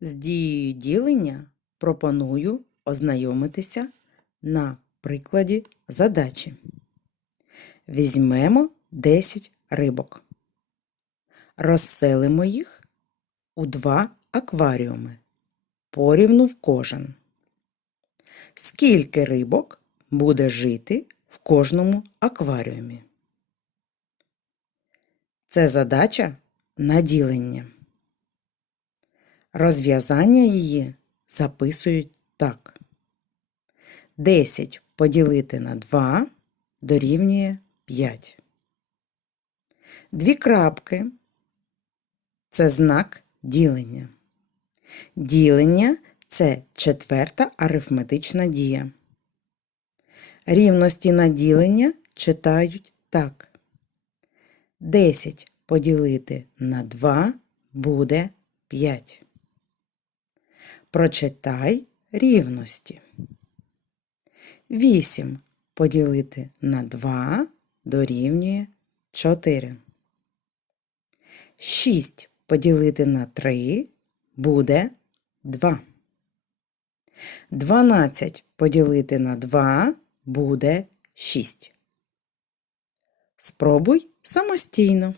З дією ділення пропоную ознайомитися на прикладі задачі. Візьмемо 10 рибок. Розселимо їх у два акваріуми, порівну в кожен. Скільки рибок буде жити в кожному акваріумі? Це задача на ділення. Розв'язання її записують так. 10 поділити на 2 дорівнює 5. Дві крапки – це знак ділення. Ділення – це четверта арифметична дія. Рівності на ділення читають так. 10 поділити на 2 буде 5. Прочитай рівності. 8 поділити на 2 дорівнює 4. 6 поділити на 3 буде 2. 12 поділити на 2 буде 6. Спробуй самостійно.